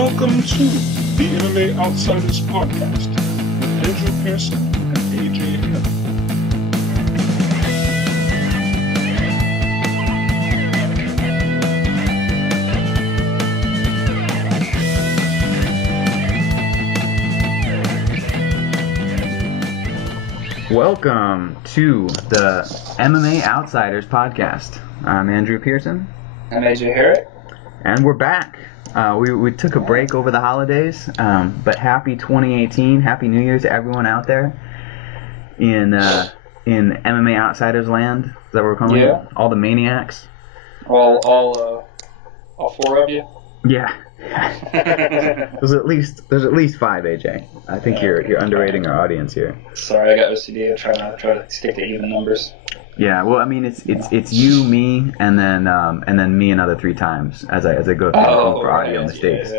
Welcome to the MMA Outsiders Podcast with Andrew Pearson and AJ Head. Welcome to the MMA Outsiders Podcast. I'm Andrew Pearson. I'm AJ Head. And we're back. We took a break over the holidays, but happy 2018, happy New Year to everyone out there in MMA Outsiders land. Is that what we're calling it? All the maniacs. All four of you. Yeah. There's at least five, AJ. I think you're underrating our audience here. Sorry, I got OCD. I try to stick to even numbers. Yeah, well, I mean, it's you, me, and then me another three times as I go through for audio mistakes.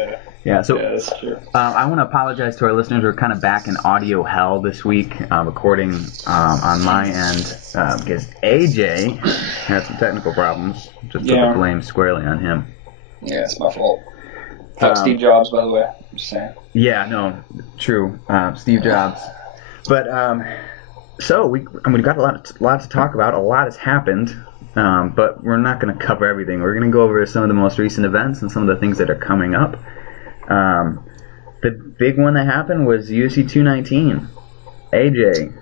Yeah, so that's true. I want to apologize to our listeners. We're kind of back in audio hell this week, recording on my end because AJ had some technical problems. Just put the blame squarely on him. Yeah, it's my fault. Fuck Steve Jobs, by the way. I'm just saying. Yeah, no, true. Steve Jobs. But so we got a lot to talk about. A lot has happened, but we're not going to cover everything. We're going to go over some of the most recent events and some of the things that are coming up. The big one that happened was UFC 219. AJ,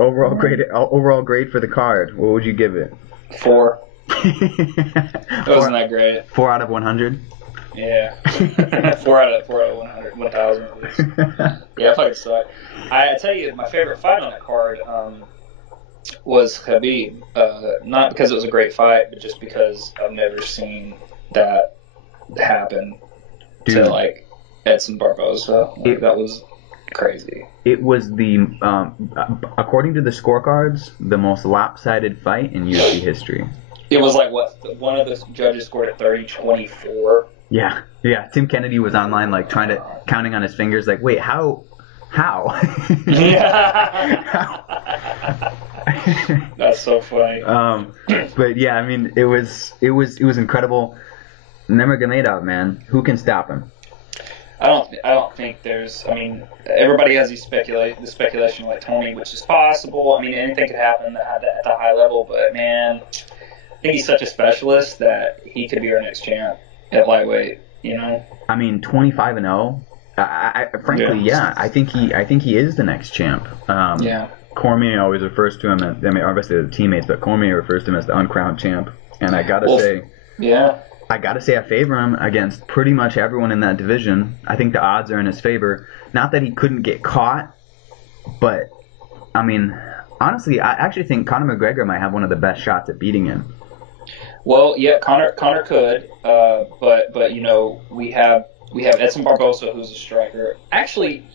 overall grade for the card. What would you give it? 4. It wasn't that great. 4 out of 100. Yeah. 4 out of 100, 1,000 at least. Yeah, it fucking sucked. I tell you, my favorite fight on that card was Khabib. Not because it was a great fight, but just because I've never seen that happen to like Edson Barboza. That was crazy. It was according to the scorecards, the most lopsided fight in UFC history. It was like one of the judges scored a 30-24. Yeah. Tim Kennedy was online, like counting on his fingers, like, wait, how? Yeah. That's so funny. But yeah, I mean, it was incredible. Nurmagomedov, man, who can stop him? I don't think there's. I mean, everybody has the speculation like Tony, which is possible. I mean, anything could happen at the high level, but man, I think he's such a specialist that he could be our next champ at lightweight. You know. I mean, 25-0. Frankly, yeah. I think he is the next champ. Cormier always refers to him as, I mean, obviously the teammates, but Cormier refers to him as the uncrowned champ. And I gotta say I favor him against pretty much everyone in that division. I think the odds are in his favor. Not that he couldn't get caught, but I mean, honestly, I actually think Conor McGregor might have one of the best shots at beating him. Well, yeah, Conor could, but you know, we have Edson Barboza, who's a striker. Actually,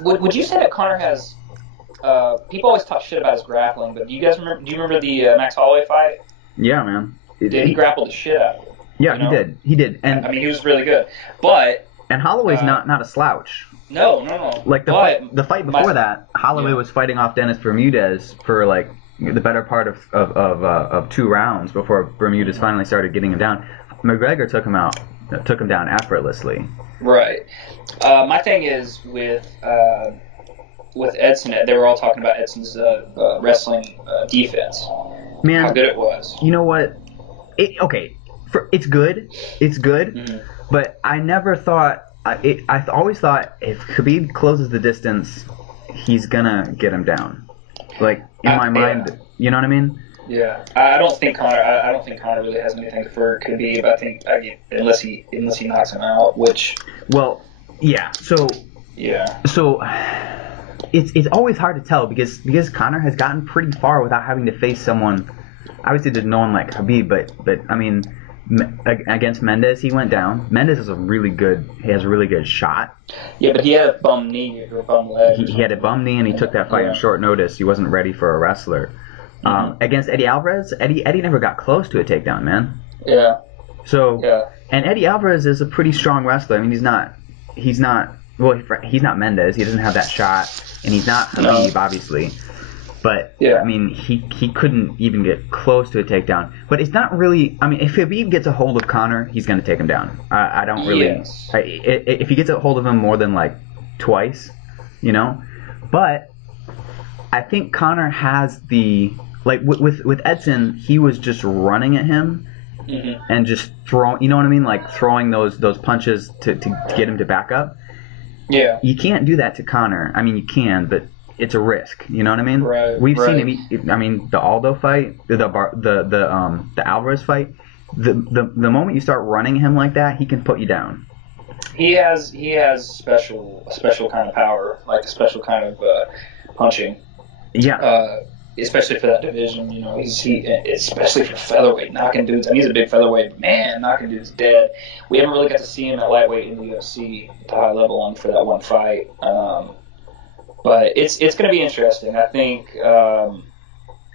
would you say that Conor has? People always talk shit about his grappling, but do you remember the Max Holloway fight? Yeah, man. He grappled the shit out of him. Yeah, you know? He did. And I mean, he was really good. But Holloway's not a slouch. No. Like the fight before that, Holloway was fighting off Dennis Bermudez for like the better part of 2 rounds before Bermudez finally started getting him down. McGregor took him down effortlessly. Right. My thing is with Edson, they were all talking about Edson's wrestling defense. Man, how good it was. You know what? It's good. Mm-hmm. But I never thought. I always thought if Khabib closes the distance, he's gonna get him down. Like in my mind, you know what I mean? Yeah, I don't think Conor really has anything for Khabib. I think unless he knocks him out, which. Well, yeah. So. Yeah. So. It's always hard to tell because Conor has gotten pretty far without having to face someone. Obviously, there's no one like Khabib, but I mean, against Mendes, he went down. Mendes is he has a really good shot. Yeah, but he had a bum knee or bum leg. He had a bum knee, and he took that fight on short notice. He wasn't ready for a wrestler. Against Eddie Alvarez, Eddie never got close to a takedown, man. Yeah. So, and Eddie Alvarez is a pretty strong wrestler. I mean, he's not Mendes. He doesn't have that shot, and he's not Khabib, obviously. But, I mean, he couldn't even get close to a takedown. But it's not really... I mean, if Khabib gets a hold of Conor, he's going to take him down. I don't really... Yes. If he gets a hold of him more than, like, twice, you know? But I think Conor has the... Like, with Edson, he was just running at him and just throwing... You know what I mean? Like, throwing those punches to get him to back up. Yeah. You can't do that to Conor. I mean, you can, but... It's a risk, you know what I mean? Right. We've seen him. I mean, the Aldo fight, the Alvarez fight. The moment you start running him like that, he can put you down. He has special kind of power, like a special kind of punching. Yeah. Especially for that division, you know, especially for featherweight, knocking dudes. I mean, he's a big featherweight, but man, knocking dudes dead. We haven't really got to see him at lightweight in the UFC at the high level on for that one fight. But it's going to be interesting. I think and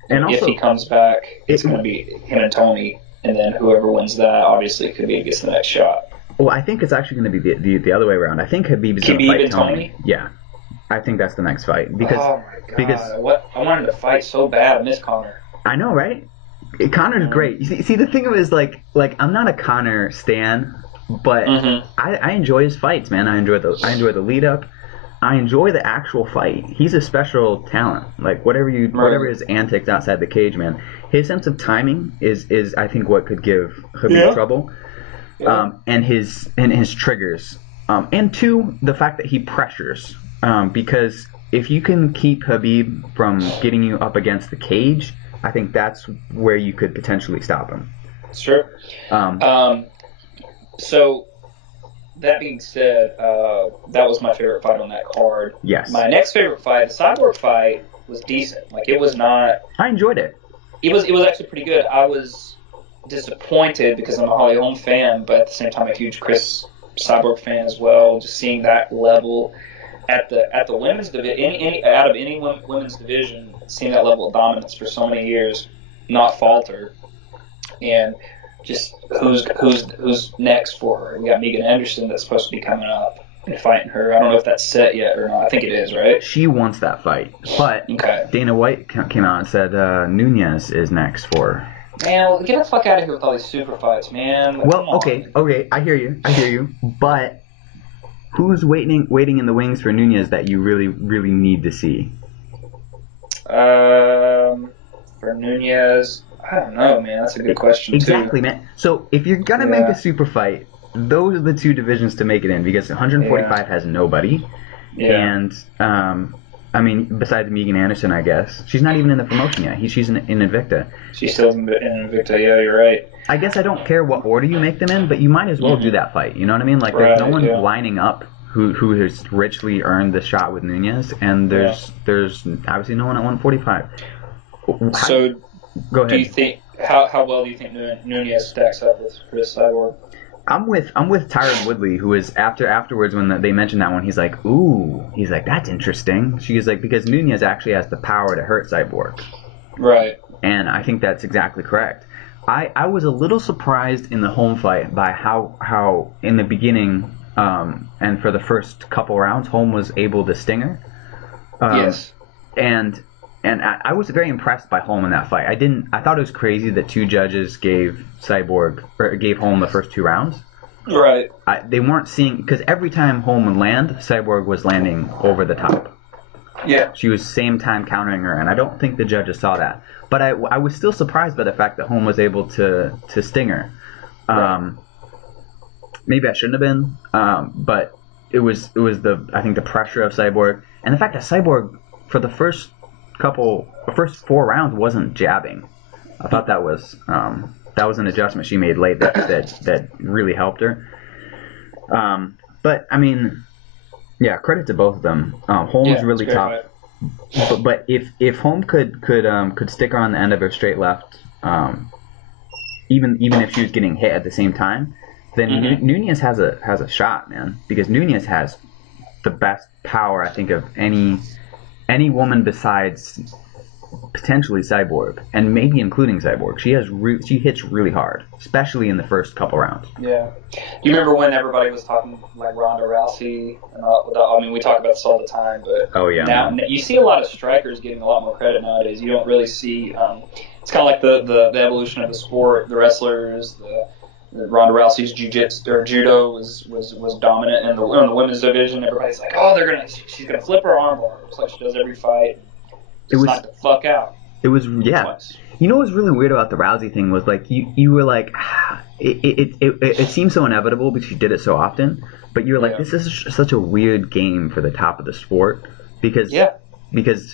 also, if he comes back, it's going to be him and Tony, and then whoever wins that, obviously, Khabib gets the next shot. Well, I think it's actually going to be the other way around. I think Khabib is going to fight Tony. Yeah, I think that's the next fight. Because, oh my god! I wanted to fight so bad. I miss Conor. I know, right? Connor's great. You see, the thing of it is like I'm not a Conor stan, but I enjoy his fights, man. I enjoy the lead up. I enjoy the actual fight. He's a special talent. Like whatever his antics outside the cage, man. His sense of timing is I think what could give Khabib trouble. Yeah. And his triggers. And two, the fact that he pressures. Because if you can keep Khabib from getting you up against the cage, I think that's where you could potentially stop him. Sure. So. That being said, that was my favorite fight on that card. Yes. My next favorite fight, the Cyborg fight, was decent. Like, it was not... I enjoyed it. It was actually pretty good. I was disappointed because I'm a Holly Holm fan, but at the same time a huge Chris Cyborg fan as well. Just seeing that level at the women's division, out of any women's division, seeing that level of dominance for so many years, not falter. And... just who's next for her. We got Megan Anderson that's supposed to be coming up and fighting her. I don't know if that's set yet or not. I think it is, right? She wants that fight. But Dana White came out and said Nunez is next for her. Man, get the fuck out of here with all these super fights, man. Well, okay, I hear you. But who's waiting in the wings for Nunez that you really, really need to see? For Nunez... I don't know, man. That's a good question, Exactly, man. So if you're going to make a super fight, those are the two divisions to make it in because 145 has nobody. Yeah. And, I mean, besides Megan Anderson, I guess. She's not even in the promotion yet. She's in Invicta. She's still in Invicta, yeah, you're right. I guess I don't care what order you make them in, but you might as well do that fight. You know what I mean? Like, there's no one lining up who has richly earned the shot with Nunez, and there's obviously no one at 145. So... Go ahead. Do you think how well do you think Nunez stacks up with Chris Cyborg? I'm with Tyron Woodley, who is afterwards when they mentioned that one, he's like, that's interesting. She's like, because Nunez actually has the power to hurt Cyborg. Right. And I think that's exactly correct. I was a little surprised in the home fight by how in the beginning and for the first couple rounds, Holm was able to sting her. Yes. And I was very impressed by Holm in that fight. I thought it was crazy that two judges gave Holm the first two rounds. Right. They weren't seeing, because every time Holm would land, Cyborg was landing over the top. Yeah. She was same time countering her, and I don't think the judges saw that. But I was still surprised by the fact that Holm was able to sting her. Right. Maybe I shouldn't have been, but it was the pressure of Cyborg, and the fact that Cyborg for the first 4 rounds wasn't jabbing. I thought that was an adjustment she made late that really helped her. But I mean, yeah, credit to both of them. Holm's really tough. But if Holm could stick her on the end of her straight left, even if she was getting hit at the same time, then Nunez has a shot, man. Because Nunez has the best power, I think, of any woman besides potentially Cyborg, and maybe including Cyborg. She hits really hard, especially in the first couple rounds. Yeah. Do you remember when everybody was talking like Ronda Rousey? And I mean, we talk about this all the time, but now you see a lot of strikers getting a lot more credit nowadays. You don't really see. It's kind of like the evolution of the sport. The wrestlers, the Ronda Rousey's jiu-jitsu or judo was dominant in the women's division. Everybody's like, oh, she's gonna flip her armbar. It's like she does every fight. Just knock the fuck out. It was Twice. You know what's really weird about the Rousey thing was like you were like it seemed so inevitable because she did it so often, but you were like this is such a weird game for the top of the sport because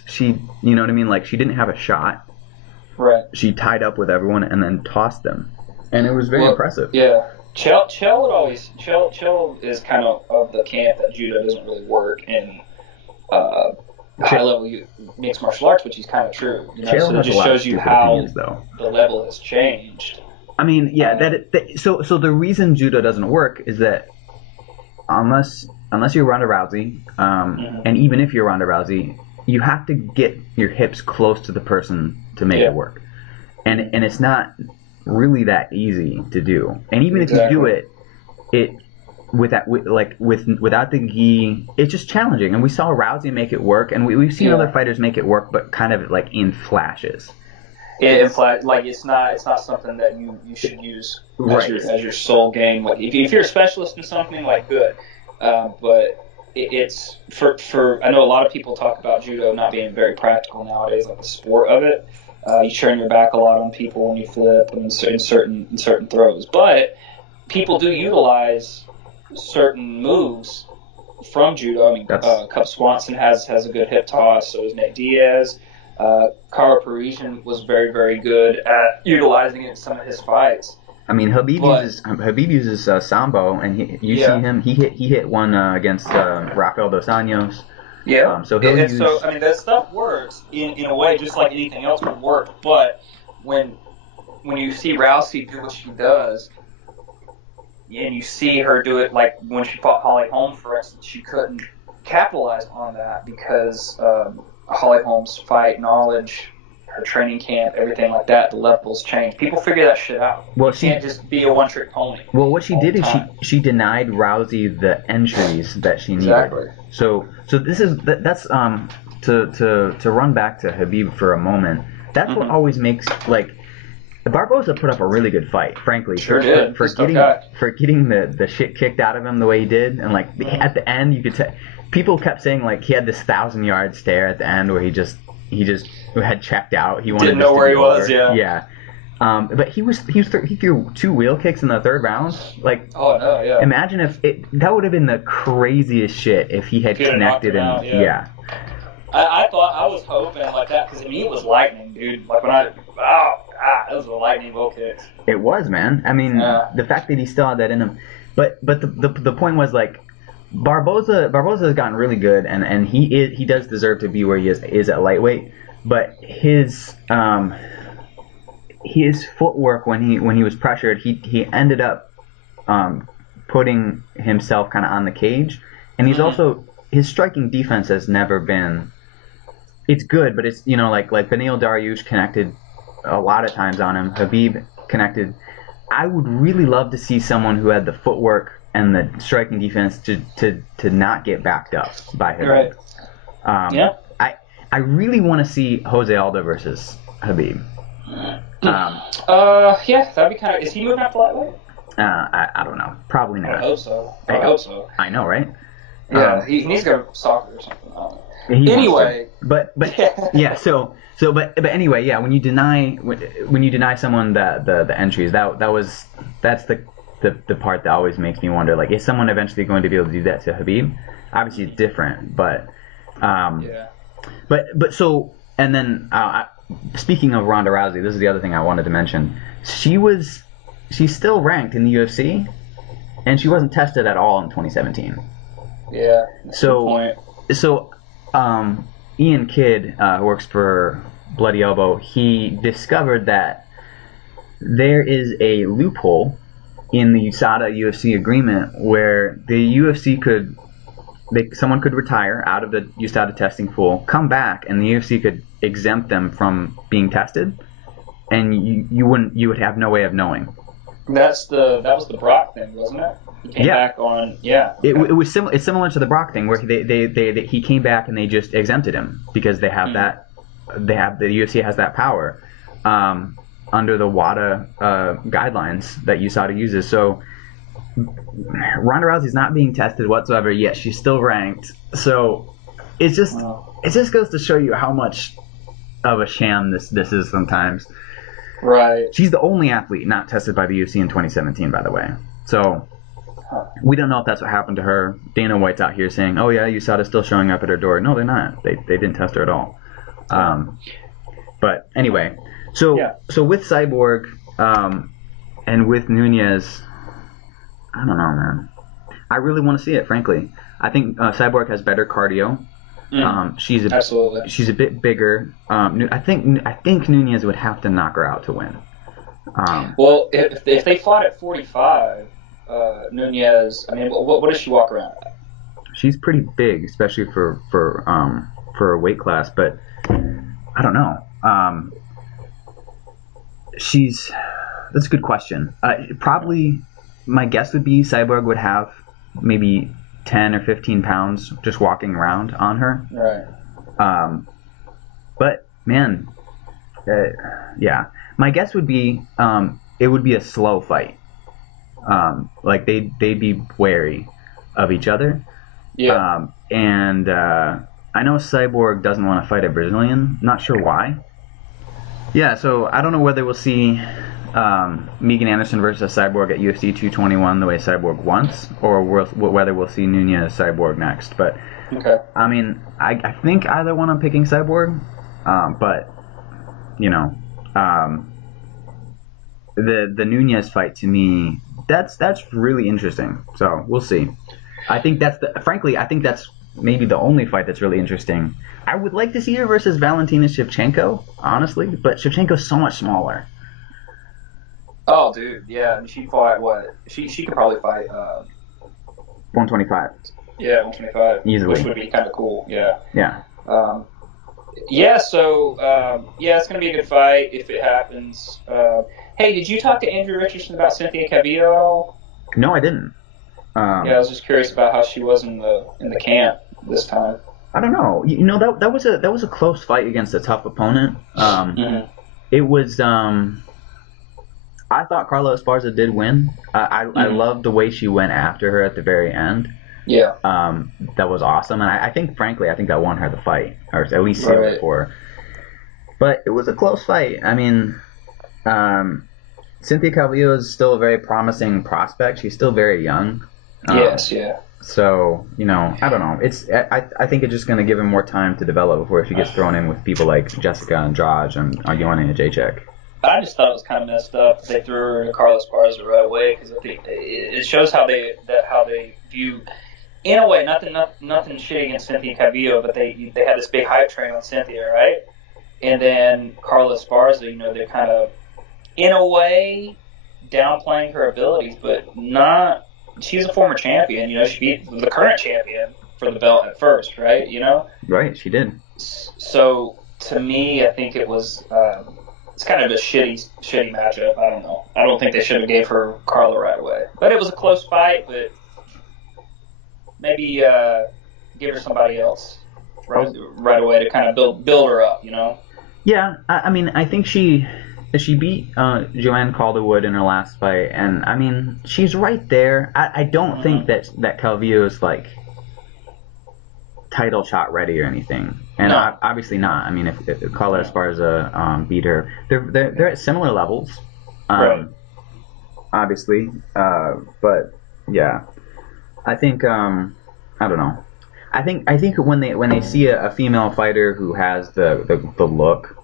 she, you know what I mean, like she didn't have a shot. Right. She tied up with everyone and then tossed them. And it was very impressive. Yeah. Chell is kind of the camp that judo doesn't really work in high level mixed martial arts, which is kind of true. You know? So it just shows you how the level has changed. I mean, so the reason judo doesn't work is that unless you're Ronda Rousey, and even if you're Ronda Rousey, you have to get your hips close to the person to make it work, and it's not really that easy to do. And even if you do it without the gi, it's just challenging. And we saw Rousey make it work, and we've seen other fighters make it work, but kind of like in flashes. Like it's not something that you should use as your sole game. Like if you're a specialist in something, like good, but it's for I know a lot of people talk about judo not being very practical nowadays, like the sport of it. You turn your back a lot on people when you flip and in certain throws, but people do utilize certain moves from judo. I mean, Cub Swanson has a good hip toss. So does Nate Diaz. Karo Parisian was very, very good at utilizing it in some of his fights. I mean, Khabib uses sambo, and you see him. He hit one against Rafael dos Anjos. Yeah. So I mean, that stuff works in a way, just like anything else would work. But when you see Rousey do what she does, and you see her do it, like when she fought Holly Holm, for instance, she couldn't capitalize on that because Holly Holm's fight knowledge, her training camp, everything like that, the levels change. People figure that shit out. Well, she can't just be a one-trick pony. Well, what she did is she denied Rousey the entries that she needed. Exactly. So that's to run back to Khabib for a moment. That's what always makes, like, Barboza put up a really good fight, frankly. Sure did. For getting the shit kicked out of him the way he did, and like at the end you could people kept saying like he had this 1,000-yard stare at the end where he just had checked out. He didn't know where he was. Yeah. But he threw 2 wheel kicks in the third round. Like, oh no, yeah. Imagine if that would have been the craziest shit if he had connected and yeah. I was hoping like that because I mean it was lightning, dude. Like when that was a lightning wheel kick. It was, man. I mean, the fact that he still had that in him. But the point was like Barboza has gotten really good and he does deserve to be where he is at lightweight. But his footwork when he was pressured, he ended up putting himself kind of on the cage, and he's also his striking defense has never been. It's good, but it's like Beneil Dariush connected a lot of times on him. Khabib connected. I would really love to see someone who had the footwork and the striking defense to not get backed up by Khabib. Right. I really want to see Jose Aldo versus Khabib. Yeah, that'd be kind of. Is he moving up to lightweight? I don't know. Probably not. I hope so. I know, right? Yeah, he needs to go to soccer or something. Anyway, but yeah. So but anyway, yeah. When you deny someone the entries, that's the part that always makes me wonder. Like, is someone eventually going to be able to do that to Khabib? Obviously, it's different, but yeah. But so, and then speaking of Ronda Rousey, this is the other thing I wanted to mention. She's still ranked in the UFC, and she wasn't tested at all in 2017. Yeah. That's a good point. So, Ian Kidd, who works for Bloody Elbow, he discovered that there is a loophole in the USADA UFC agreement where the UFC could someone could retire out of the USADA testing pool, come back, and the UFC could exempt them from being tested, and you would have no way of knowing. That was the Brock thing, wasn't it? He came back on It was similar. It's similar to the Brock thing where he came back and they just exempted him because they have that. The UFC has that power under the WADA guidelines that USADA uses. So Ronda Rousey's not being tested whatsoever yet. She's still ranked. So it just goes to show you how much of a sham this is sometimes. Right. She's the only athlete not tested by the UFC in 2017, by the way. So we don't know if that's what happened to her. Dana White's out here saying, "Oh yeah, USADA's still showing up at her door." No, they're not. They didn't test her at all. But anyway, so with Cyborg and with Nunes, I don't know, man. I really want to see it, frankly. I think Cyborg has better cardio. Absolutely. She's a bit bigger. I think Nunes would have to knock her out to win. Well, if they fought at 45, Nunes, I mean, what does she walk around at? She's pretty big, especially for a weight class, but I don't know. That's a good question. Probably my guess would be Cyborg would have maybe 10 or 15 pounds just walking around on her. Right. But man, my guess would be it would be a slow fight. Like they'd be wary of each other. Yeah. And I know Cyborg doesn't want to fight a Brazilian. Not sure why. Yeah, so I don't know whether we'll see Megan Anderson versus Cyborg at UFC 221 the way Cyborg wants, or whether we'll see Nunes Cyborg next. But I mean, I think either one I'm picking Cyborg, but you know, the Nunes fight to me that's really interesting. So we'll see. I think that's maybe the only fight that's really interesting. I would like to see her versus Valentina Shevchenko, honestly, but Shevchenko's so much smaller. Oh, dude, yeah. She fought what? She could probably fight 125. Yeah, 125. Easily. Which would be kind of cool, yeah. Yeah. It's going to be a good fight if it happens. Hey, did you talk to Andrew Richardson about Cynthia Khabib at all? No, I didn't. I was just curious about how she was in the camp this time. I don't know. You know, that was a close fight against a tough opponent. It was. I thought Carla Esparza did win. I loved the way she went after her at the very end. Yeah. That was awesome, and I think that won her the fight, or at least sealed it for her. But it was a close fight. I mean, Cynthia Calvillo is still a very promising prospect. She's still very young. Yes, yeah. So, you know, I don't know. I think it's just going to give him more time to develop before she gets thrown in with people like Jessica Andrade and Joanna Jacek. I just thought it was kind of messed up that they threw her in Carlos Esparza right away, because I think it shows how they view, in a way, nothing shitty against Cynthia Calvillo, but they had this big hype train on Cynthia, right? And then Carlos Esparza, you know, they're kind of, in a way, downplaying her abilities, but not. She's a former champion, you know. She beat the current champion for the belt at first, right? You know. Right, she did. So to me, I think it was. It's kind of a shitty matchup. I don't know. I don't think they should have gave her Carla right away. But it was a close fight. But maybe give her somebody else right away to kind of build her up. You know. Yeah, I mean, I think she beat Joanne Calderwood in her last fight, and I mean, she's right there. I don't think that Calvillo is like title shot ready or anything, and no. Obviously not. I mean, if Carla Esparza beat her, they're at similar levels, right. Obviously, but yeah, I think I don't know. I think when they see a female fighter who has the look,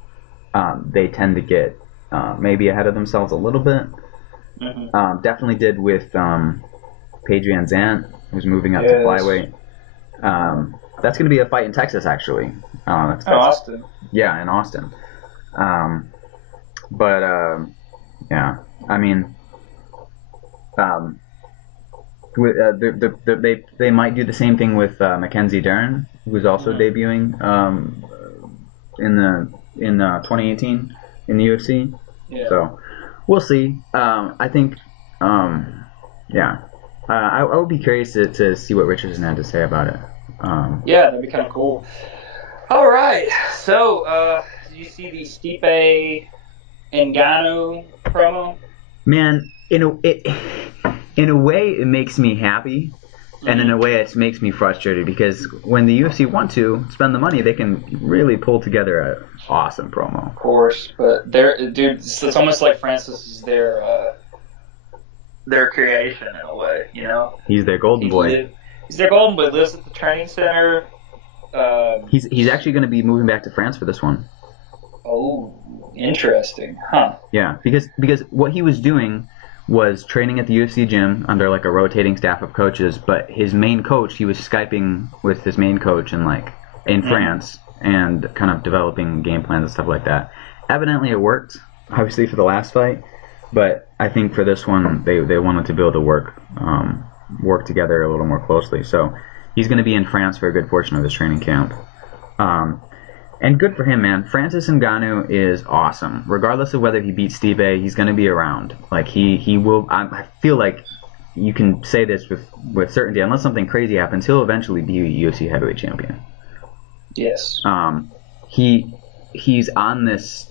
they tend to get maybe ahead of themselves a little bit. Mm-hmm. Definitely did with Paige Van Zandt, who's moving up to flyweight. That's going to be a fight in Texas, actually. In Austin. Yeah, in Austin. Yeah, I mean, They might do the same thing with Mackenzie Dern, who's also debuting in 2018 in the UFC. Yeah. So we'll see. I think, I would be curious to see what Richardson had to say about it. Yeah, that'd be kind of cool. All right. So, did you see the Stipe Ngannou promo? Man, in a way, it makes me happy, and in a way, it makes me frustrated because when the UFC want to spend the money, they can really pull together an awesome promo. Of course, but it's almost like Francis is their creation in a way, you know. He's their golden boy. He's their golden boy. Lives at the training center. He's actually going to be moving back to France for this one. Oh, interesting, huh? Yeah, because what he was doing was training at the UFC gym under like a rotating staff of coaches, but his main coach, he was Skyping with his main coach in France and kind of developing game plans and stuff like that. Evidently it worked, obviously for the last fight, but I think for this one they wanted to be able to work together a little more closely. So he's going to be in France for a good portion of his training camp. And good for him, man. Francis Ngannou is awesome. Regardless of whether he beats Stipe, he's going to be around. Like, he will... I feel like you can say this with certainty. Unless something crazy happens, he'll eventually be a UFC heavyweight champion. Yes. He's on this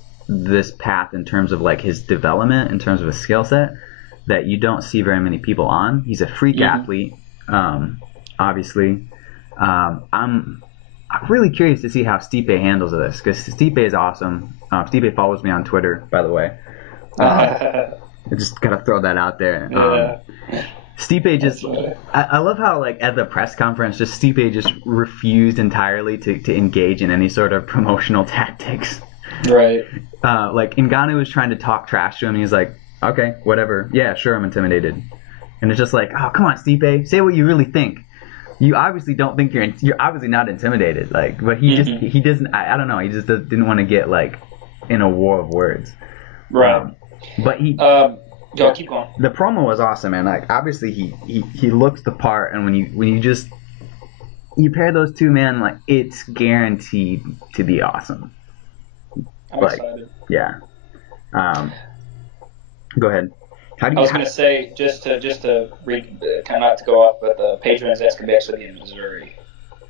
path in terms of, like, his development, in terms of his skill set, that you don't see very many people on. He's a freak athlete, obviously. I'm really curious to see how Stipe handles this, because Stipe is awesome. Stipe follows me on Twitter, by the way. I just gotta throw that out there. Stipe just, I love how, like, at the press conference, just Stipe just refused entirely to engage in any sort of promotional tactics. Right. Like, Ngannou was trying to talk trash to him, and he's like, okay, whatever. Yeah, sure, I'm intimidated. And it's just like, oh, come on, Stipe, say what you really think. You obviously don't think you're obviously not intimidated, like, but he doesn't, I don't know, he just didn't want to get, like, in a war of words. Right. But he, keep going. The promo was awesome, man. Like, obviously he looks the part, and when you pair those two, man, like, it's guaranteed to be awesome. I'm excited. Yeah. Go ahead. I was going to say, just to read, kind of not to go off, but the Patreon's that's going to be actually in Missouri.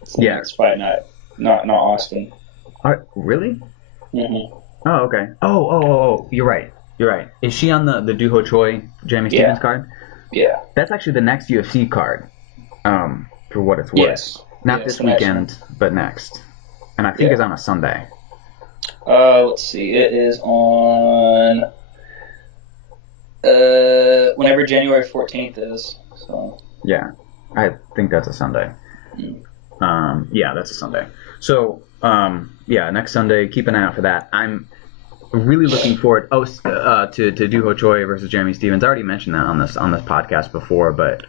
It's the next fight night, not Austin. Really? Mm-hmm. Oh, okay. Oh, you're right. Is she on the Doo Ho Choi, Jamie Stevens card? Yeah. That's actually the next UFC card, for what it's worth. Yes. Not this weekend, but next. And I think it's on a Sunday. Let's see. It is on... whenever January 14th is. So. Yeah, I think that's a Sunday. Yeah, that's a Sunday. So, next Sunday, keep an eye out for that. I'm really looking forward to Doo Ho Choi versus Jeremy Stevens. I already mentioned that on this podcast before, but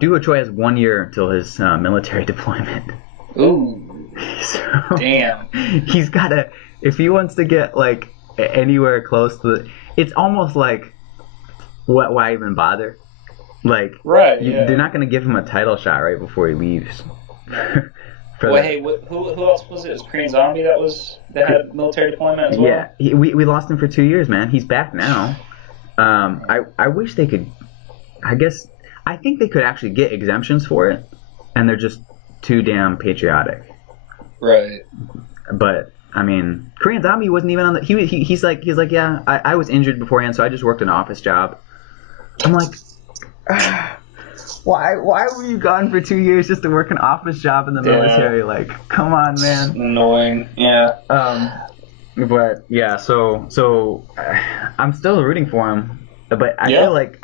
Doo Ho Choi has 1 year until his military deployment. Ooh. So, damn. He's got to, if he wants to get, like, anywhere close to it's almost like, why even bother? Like, right, they're not going to give him a title shot right before he leaves. Hey, who else was it? It was Korean Zombie that had military deployment as well? Yeah, we lost him for 2 years, man. He's back now. I wish they could, I think they could actually get exemptions for it, and they're just too damn patriotic. Right. But I mean, Korean Zombie wasn't even on the. He's like, yeah, I was injured beforehand, so I just worked an office job. I'm like, why were you gone for 2 years just to work an office job in the military? Like, come on, man. It's annoying. Yeah. But yeah, so I'm still rooting for him. But I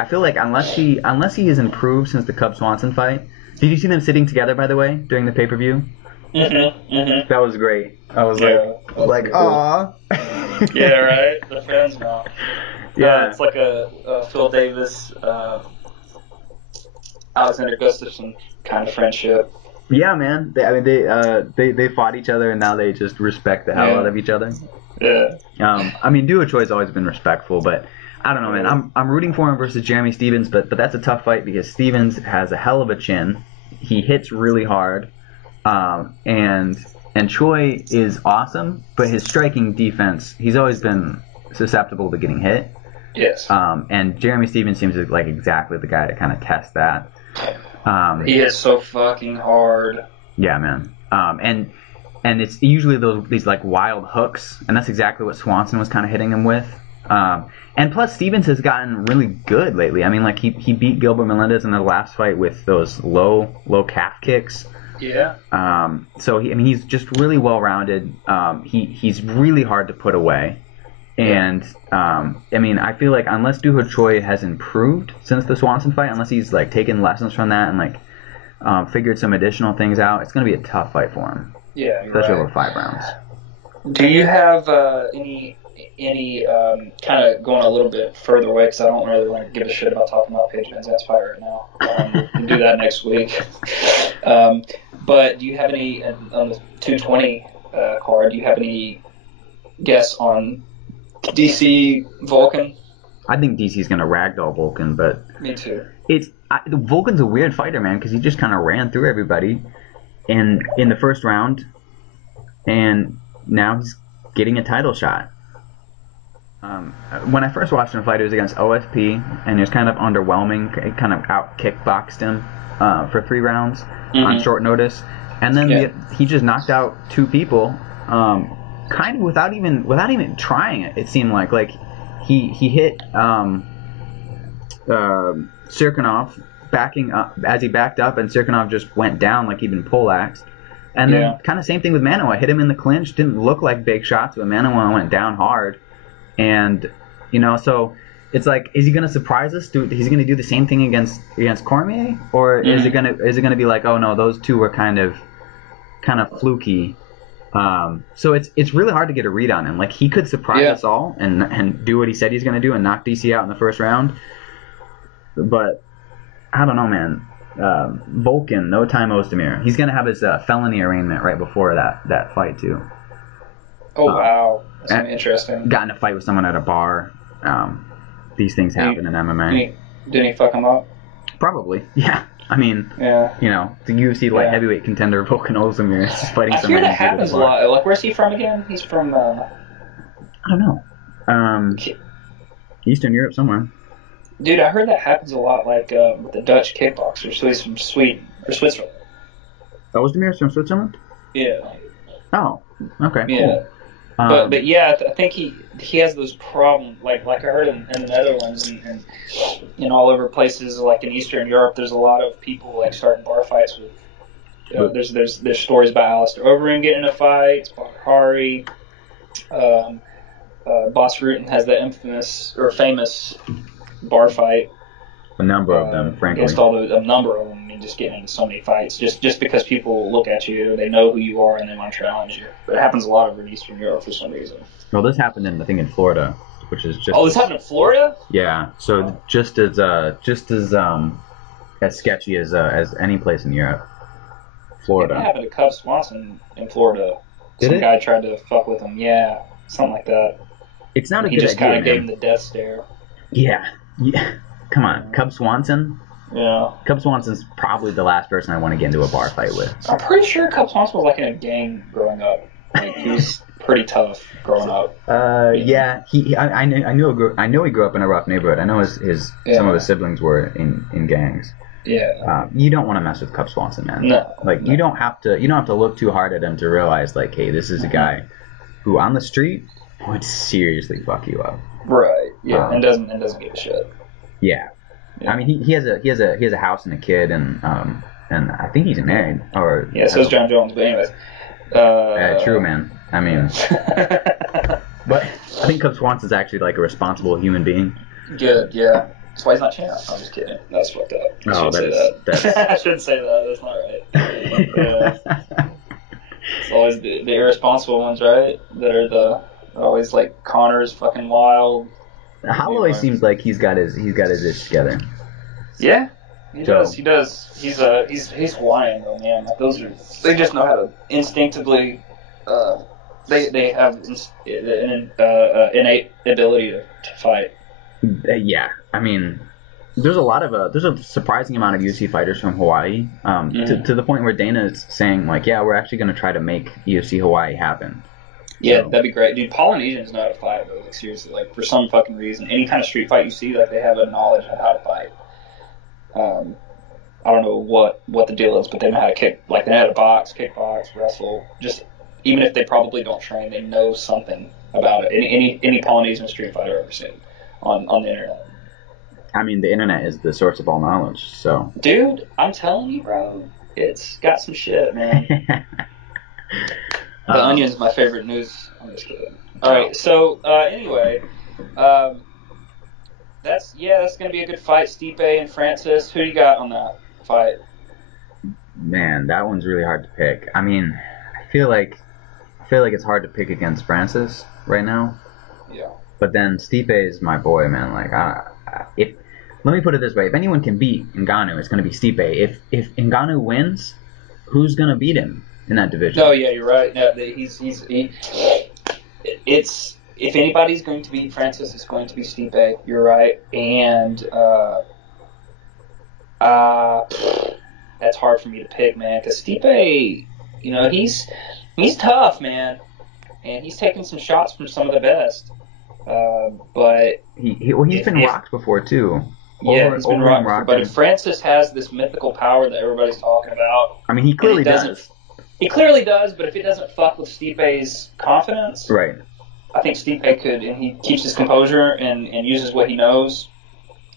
feel like unless he has improved since the Cub Swanson fight. Did you see them sitting together, by the way, during the pay-per-view? Mm-hmm. That was great. I was like, aw. Yeah, right. The friends now. Yeah, it's like a Phil Davis, Alexander Gustafsson kind of friendship. Yeah, man. They fought each other, and now they just respect the hell out of each other. Yeah. Doo Ho Choi's always been respectful, but I don't know, man. I'm rooting for him versus Jeremy Stephens, but that's a tough fight because Stephens has a hell of a chin. He hits really hard, and Choi is awesome, but his striking defense, he's always been susceptible to getting hit. Yes. And Jeremy Stephens seems like exactly the guy to kind of test that. He hits so fucking hard. Yeah, man. And it's usually these like wild hooks, and that's exactly what Swanson was kind of hitting him with. And plus, Stephens has gotten really good lately. I mean, like he beat Gilbert Melendez in the last fight with those low calf kicks. Yeah. So he's just really well rounded. He's really hard to put away. And I feel like unless Doo Ho Choi has improved since the Swanson fight, unless he's like taken lessons from that and like figured some additional things out, it's going to be a tough fight for him. Yeah, especially over 5 rounds. Do you have any kind of going a little bit further away, because I don't really want to give a shit about talking about Paige Van Zant's fight right now. We'll do that next week. But do you have any, on the 220 card, do you have any guess on DC Vulcan? I think DC's going to ragdoll Vulcan, but... Me too. Vulcan's a weird fighter, man, because he just kind of ran through everybody in the first round, and now he's getting a title shot. When I first watched him fight, it was against OSP, and he was kind of underwhelming. It kind of out kickboxed him for 3 rounds on short notice, and then he just knocked out 2 people, kind of without even trying it. It seemed like he hit Serkinov backing up as he backed up, and Serkinov just went down like he'd been poleaxed. And then kind of same thing with Manoa. Hit him in the clinch. Didn't look like big shots, but Manoa went down hard. And, so it's like, is he going to surprise us? Is he going to do the same thing against Cormier? Or is it going to be like, oh no, those 2 were kind of fluky? So it's really hard to get a read on him. Like, he could surprise us all and do what he said he's going to do and knock DC out in the first round. But I don't know, man. Vulcan, no time Ozdemir. He's going to have his felony arraignment right before that fight, too. Oh, wow. That's interesting. Got in a fight with someone at a bar. These things happen in MMA. Didn't he fuck him up? Probably, yeah. I mean, the UFC light heavyweight contender Vulcan Ozdemir is fighting someone. I hear that happens a lot. Like, where's he from again? He's from... I don't know. Eastern Europe somewhere. Dude, I heard that happens a lot, like with the Dutch kickboxers. So he's from Sweden or Switzerland. Ozdemir's from Switzerland? Yeah. Oh, okay, yeah. Cool. But yeah, I think he has those problems. Like I heard in the Netherlands and all over places like in Eastern Europe, there's a lot of people like starting bar fights with. There's stories about Alistair Overeem getting in a fight, Bakari. Boss Rutan has the infamous or famous bar fight. A number of them, frankly. Against a number of them. I mean, just getting into so many fights. Just because people look at you, they know who you are, and they want to challenge you. But it happens a lot over in Eastern Europe for some reason. Well, this happened in Florida, which is just... Oh, this happened in Florida? Yeah. So just as sketchy as any place in Europe. Florida. It happened to Cub Swanson in Florida. Did Some it? guy tried to fuck with him. Yeah, something like that. It's not a good idea. He just kind of gave him the death stare. Yeah. Come on, Cub Swanson? Yeah. Cub Swanson's probably the last person I want to get into a bar fight with. I'm pretty sure Cub Swanson was like in a gang growing up. Like, he was pretty tough growing up. Yeah. I know he grew up in a rough neighborhood. I know some of his siblings were in gangs. Yeah. You don't want to mess with Cub Swanson, man. No. Like, you don't have to look too hard at him to realize, like, hey, this is a guy who on the street would seriously fuck you up. Right. Yeah. And doesn't give a shit. Yeah. I mean, he has a house and a kid, and I think he's married. Or yeah, so is Jon Jones. But anyways, true, man. I mean, but I think Cub Swanson's actually like a responsible human being. Good, yeah. That's why he's not champ. I'm just kidding. That's fucked up. I shouldn't say that. That's not right. It's always the irresponsible ones, right? That are always like Connor's fucking wild. Holloway seems like he's got his ish together. Yeah, he does. He's Hawaiian though, man. They just know how to instinctively. They have an innate ability to fight. Yeah, I mean, there's a surprising amount of UFC fighters from Hawaii, to the point where Dana is saying, like, yeah, we're actually going to try to make UFC Hawaii happen. Yeah, that'd be great. Dude, Polynesians know how to fight, though. Like, seriously, like, for some fucking reason, any kind of street fight you see, like, they have a knowledge of how to fight. I don't know what the deal is, but they know how to kick. Like, they know how to box, kickbox, wrestle. Just, even if they probably don't train, they know something about it. Any Polynesian street fighter I've ever seen on the internet. I mean, the internet is the source of all knowledge, so. Dude, I'm telling you, bro, it's got some shit, man. The Onion's my favorite news. I'm just kidding. All right, so anyway, that's gonna be a good fight. Stipe and Francis. Who do you got on that fight? Man, that one's really hard to pick. I mean, I feel like it's hard to pick against Francis right now. Yeah. But then Stipe is my boy, man. Like, let me put it this way: if anyone can beat Ngannou, it's gonna be Stipe. If Ngannou wins, who's gonna beat him in that division? No, yeah, you're right. No, it's if anybody's going to beat Francis, it's going to be Stipe. You're right, and that's hard for me to pick, man, because Stipe, he's tough, man, and he's taken some shots from some of the best. But he's been rocked before too. Yeah, he's been rocked. But if Francis has this mythical power that everybody's talking about, I mean, he clearly does. He clearly does, but if it doesn't fuck with Stipe's confidence, right? I think Stipe could, and he keeps his composure and uses what he knows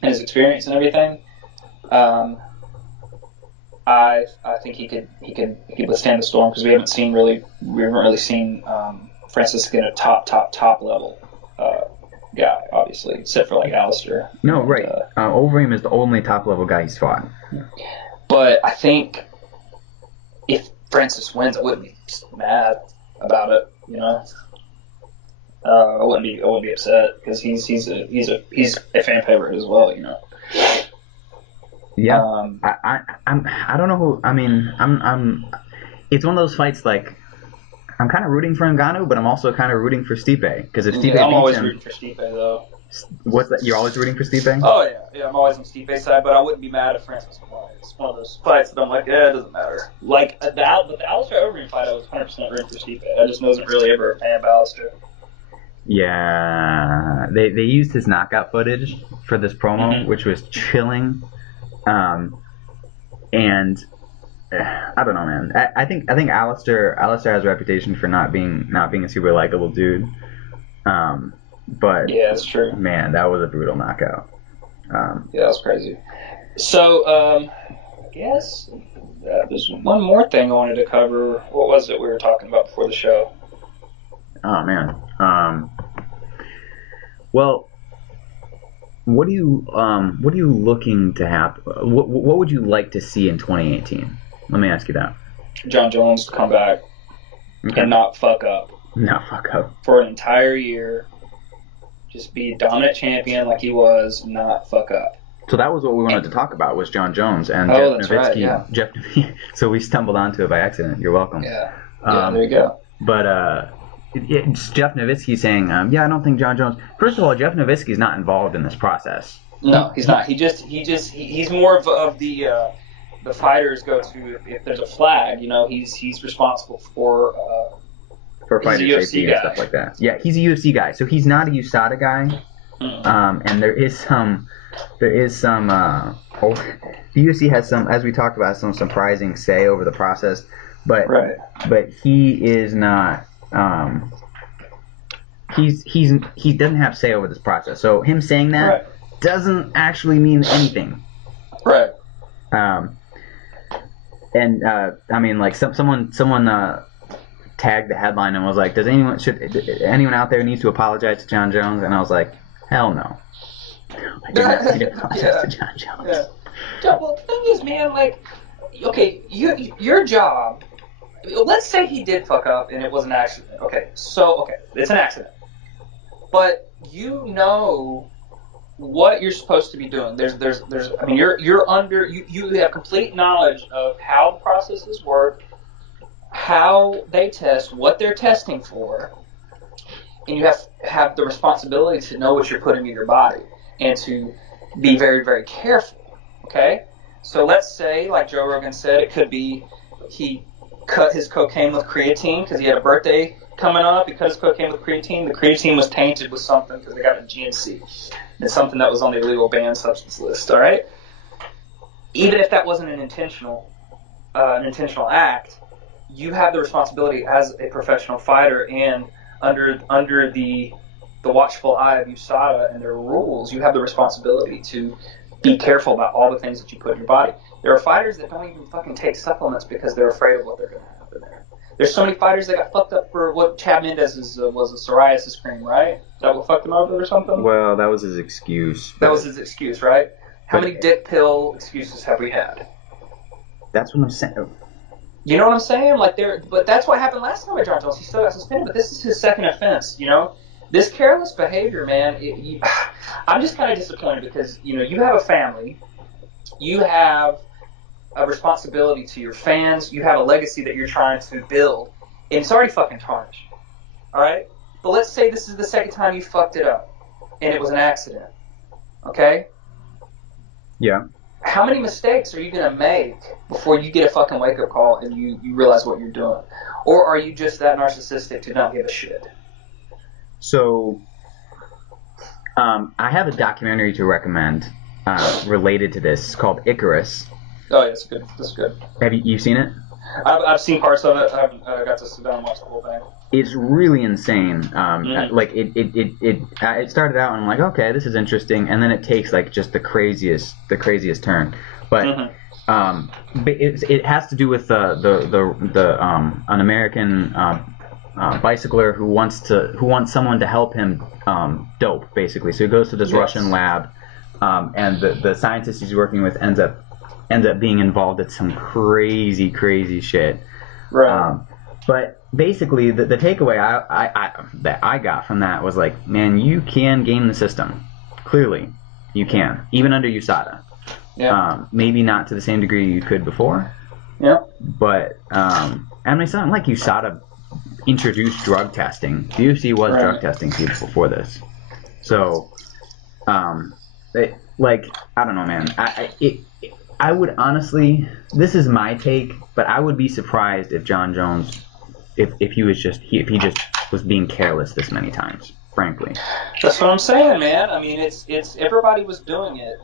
and his experience and everything. I think he could withstand the storm, because we haven't really seen Francis get a top level guy, obviously, except for like Alistair. No, right. Overeem is the only top level guy he's fought. But I think if Francis wins, I wouldn't be mad about it. I wouldn't be upset, because he's a fan favorite as well. Yeah. I don't know who. I mean, it's one of those fights, like, I'm kind of rooting for Ngannou, but I'm also kind of rooting for Stipe, because if Stipe beats him, I'm always rooting for Stipe, though. What's that? You're always rooting for Stipe? Oh yeah, I'm always on Stipe's side, but I wouldn't be mad if Francis won. It's one of those fights that I'm like, yeah, it doesn't matter. Like the Alistair Overeem fight, I was 100% rooting for Stipe. I just wasn't really ever a fan of Alistair. Yeah, they used his knockout footage for this promo, which was chilling, and I don't know, man. I think Alistair has a reputation for not being a super likable dude. But yeah, that's true. Man, that was a brutal knockout. Yeah, that was crazy. So, I guess there's one more thing I wanted to cover. What was it we were talking about before the show? Oh man. Well, what are you looking to happen? What would you like to see in 2018? Let me ask you that. Jon Jones to come back and not fuck up. Not fuck up. For an entire year. Just be a dominant champion like he was, not fuck up. So that was what we wanted to talk about, was Jon Jones and Jeff Novistky. Right, yeah. So we stumbled onto it by accident. You're welcome. Yeah. There you go. But it's Jeff Novistky saying, I don't think Jon Jones. First of all, Jeff Novistky is not involved in this process. No, he's not. He's more of the fighters go to if there's a flag. He's responsible for fighter safety and stuff like that. Yeah, he's a UFC guy, so he's not a USADA guy. And there is some. The UFC has some, as we talked about, some surprising say over the process, but he is not. He doesn't have say over this process. So him saying that doesn't actually mean anything. Right. And I mean, like someone tagged the headline and was like, anyone out there needs to apologize to Jon Jones? And I was like, hell no. I didn't apologize to Jon Jones. Yeah. Well, the thing is, man, like, okay, your job, let's say he did fuck up and it was an accident. Okay, it's an accident. But you know what you're supposed to be doing. There's I mean, you're under, you have complete knowledge of how the processes work, how they test, what they're testing for, and you have the responsibility to know what you're putting in your body and to be very, very careful, okay? So let's say, like Joe Rogan said, it could be he cut his cocaine with creatine because he had a birthday coming up. He cut his cocaine with creatine. The creatine was tainted with something because they got a GNC. It's something that was on the illegal banned substance list, all right? Even if that wasn't an intentional act, you have the responsibility as a professional fighter, and under the watchful eye of USADA and their rules, you have the responsibility to be careful about all the things that you put in your body. There are fighters that don't even fucking take supplements because they're afraid of what they're going to have in there. There's so many fighters that got fucked up for what Chad Mendez was a psoriasis cream, right? Is that what fucked him over or something? Well, that was his excuse. That was his excuse, right? How many dick pill excuses have we had? That's what I'm saying. You know what I'm saying? But that's what happened last time with Jon Jones. He still got suspended, but this is his second offense, you know? This careless behavior, man, I'm just kind of disappointed because, you know, you have a family, you have a responsibility to your fans, you have a legacy that you're trying to build, and it's already fucking tarnished, all right? But let's say this is the second time you fucked it up, and it was an accident, okay? Yeah. How many mistakes are you going to make before you get a fucking wake-up call and you realize what you're doing? Or are you just that narcissistic to not give a shit? So, I have a documentary to recommend related to this. It's called Icarus. Oh, yeah, that's good. That's good. Have you seen it? I've seen parts of it. I haven't got to sit down and watch the whole thing. It's really insane. Like it started out and I'm like, okay, this is interesting, and then it takes like just the craziest turn. But it has to do with an American bicycler who wants someone to help him dope, basically. So he goes to this Russian lab, and the scientist he's working with ends up being involved in some crazy shit. Right. But basically, the takeaway that I got from that was like, man, you can game the system. Clearly, you can, even under USADA. Yeah. Maybe not to the same degree you could before. Yeah. But I mean, it's not like USADA introduced drug testing. The UFC was drug testing people before this. So, I don't know, man. I would honestly, this is my take, but I would be surprised if Jon Jones, if he just was being careless this many times, frankly. That's what I'm saying, man. I mean, it's everybody was doing it,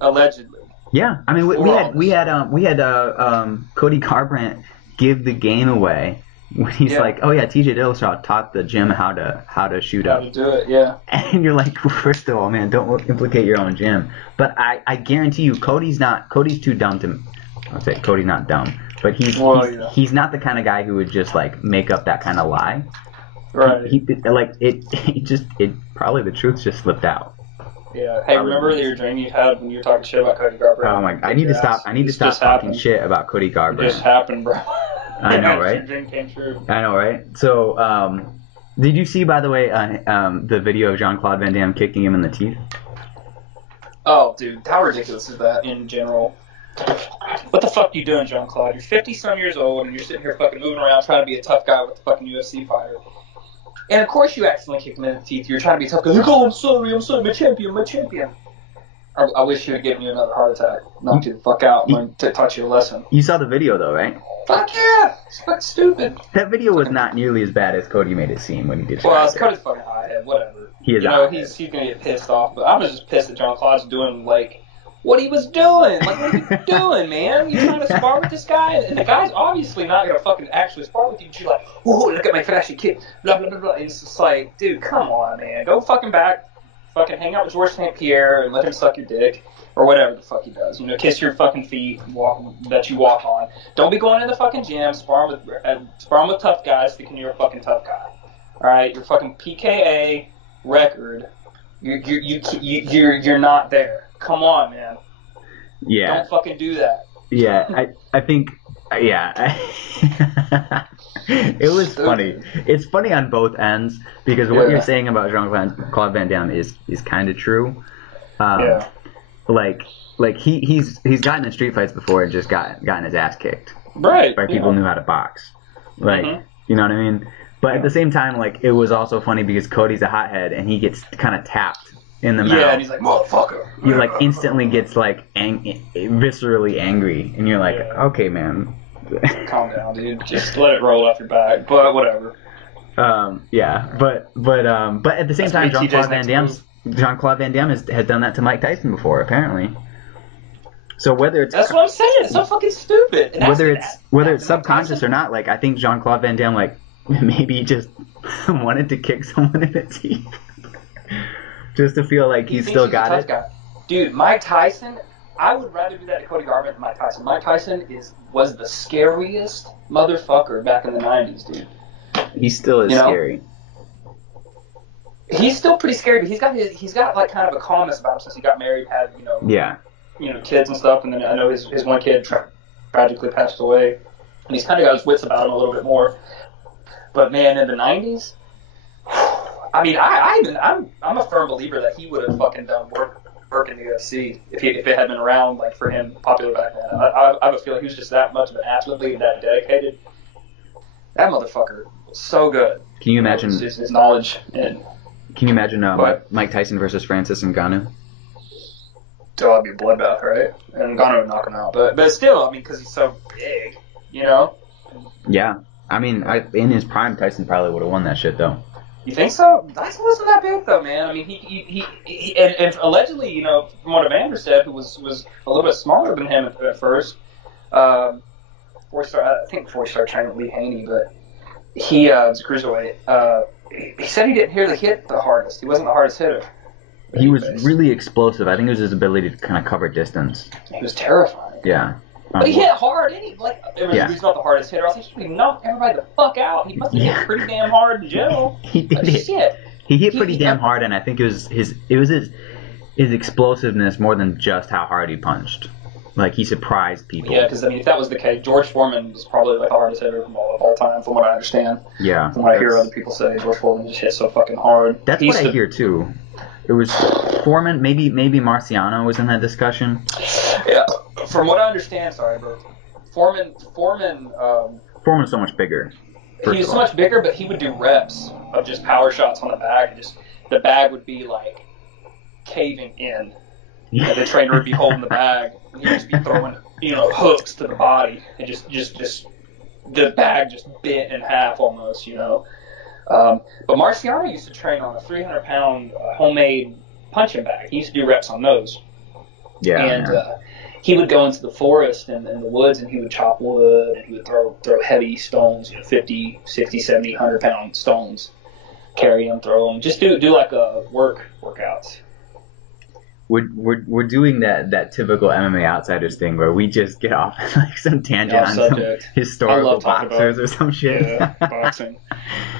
allegedly. Yeah, I mean, we had Cody Garbrandt give the game away when he's like, oh yeah, TJ Dillashaw taught the gym how to shoot up. How to do it, yeah. And you're like, first of all, man, don't implicate your own gym. But I guarantee you, Cody's too dumb to. I'll say Cody's not dumb, but he's not the kind of guy who would just like make up that kind of lie. Right. It probably the truth just slipped out. Yeah. Hey, remember your dream you had when you were talking shit about Cody Garbrandt? Oh my! I need to stop. I need to stop talking shit about Cody Garbrandt. It just happened, bro. I know, right? Your dream came true. I know, right? So, did you see, by the way, the video of Jean-Claude Van Damme kicking him in the teeth? Oh, dude, how ridiculous is that in general? What the fuck are you doing, Jean-Claude? You're 50-some years old, and you're sitting here fucking moving around trying to be a tough guy with the fucking UFC fighter. And of course you accidentally kick him in the teeth. You're trying to be a tough guy. Oh, I'm sorry, my champion. I wish you had given you another heart attack. Knocked you the fuck out and taught you a lesson. You saw the video, though, right? Fuck yeah! It's fucking stupid. That video was not nearly as bad as Cody made it seem when he did. Well, it's Cody's fucking hothead. Whatever. He is. He's gonna get pissed off. But I was just pissed that John Claude's doing what he was doing. Like, what are you doing, man? You trying to spar with this guy? And the guy's obviously not gonna fucking actually spar with you. But you're like, whoa, look at my flashy kick. Blah blah blah blah. And it's just like, dude, come on, man. Go fucking back. Fucking hang out with George St. Pierre and let him suck your dick. Or whatever the fuck he does. Kiss your fucking feet that you walk on. Don't be going in the fucking gym, sparring with tough guys thinking you're a fucking tough guy. Alright? Your fucking PKA record, you're not there. Come on, man. Yeah. Don't fucking do that. Yeah, I think, yeah. It was funny. It's funny on both ends, because what you're saying about Jean-Claude Van Damme is kind of true. Yeah. Like he's gotten in street fights before and just gotten his ass kicked. Right. By people who knew how to box. You know what I mean? But at the same time, like, it was also funny because Cody's a hothead and he gets kind of tapped in the mouth. Yeah, and he's like, motherfucker. He, like, instantly gets, like, viscerally angry. And you're like, okay, man. Calm down, dude. Just let it roll off your back. But whatever. Yeah. But at the same time, Jean-Claude Van Damme has done that to Mike Tyson before, apparently. So whether it's... That's what I'm saying. It's so fucking stupid. Whether it's subconscious or not, like, I think Jean-Claude Van Damme, like, maybe just wanted to kick someone in the teeth. Just to feel like he's still got it. Guy. Dude, Mike Tyson, I would rather do that to Cody Garbrandt than Mike Tyson. Mike Tyson was the scariest motherfucker back in the 90s, dude. He still is scary. He's still pretty scary, but he's got like kind of a calmness about him since he got married, had kids and stuff, and then I know his one kid tragically passed away, and he's kind of got his wits about him a little bit more. But man, in the 90s, I mean, I'm a firm believer that he would have fucking done work in the UFC if it had been around, like, for him, popular back then. I have a feeling he was just that much of an athlete and that dedicated. That motherfucker was so good. Can you imagine his knowledge? Can you imagine Mike Tyson versus Francis Ngannou? So that'd be a bloodbath, right? And Ngannou would knock him out, but still, I mean, because he's so big, you know. Yeah. I mean, in his prime, Tyson probably would have won that shit, though. You think so? Tyson wasn't that big, though, man. I mean, he and allegedly, you know, from what Evander said, who was a little bit smaller than him at first, before he started training with Lee Haney, but he was a cruiserweight. He said he didn't hit the hardest. He wasn't the hardest hitter. He was really explosive. I think it was his ability to kind of cover distance. He was terrifying. Yeah. But he hit hard, and he's not the hardest hitter. I think he knocked everybody the fuck out. He must have hit pretty damn hard in general. He did hit. He hit pretty damn hard, and I think it was his explosiveness more than just how hard he punched. Like, he surprised people. Yeah, because I mean, if that was the case, George Foreman was probably like the hardest hitter of all time, from what I understand. Yeah. From what I hear other people say, George Foreman just hit so fucking hard. That's what I hear too. It was Foreman, maybe Marciano was in that discussion. Yeah, from what I understand, but Foreman was so much bigger. He was so much bigger, but he would do reps of just power shots on the bag, and just the bag would be like caving in. And the trainer would be holding the bag, and he'd just be throwing, hooks to the body, and just the bag just bent in half almost, But Marciano used to train on a 300-pound homemade punching bag. He used to do reps on those. Yeah. And he would go into the forest and the woods, and he would chop wood, and he would throw heavy stones, 50, 60, 70, 100-pound stones, carry them, throw them, just do like a workouts. We're doing that typical MMA Outsiders thing where we just get off like some tangent on some historical boxers or some shit. Yeah, boxing.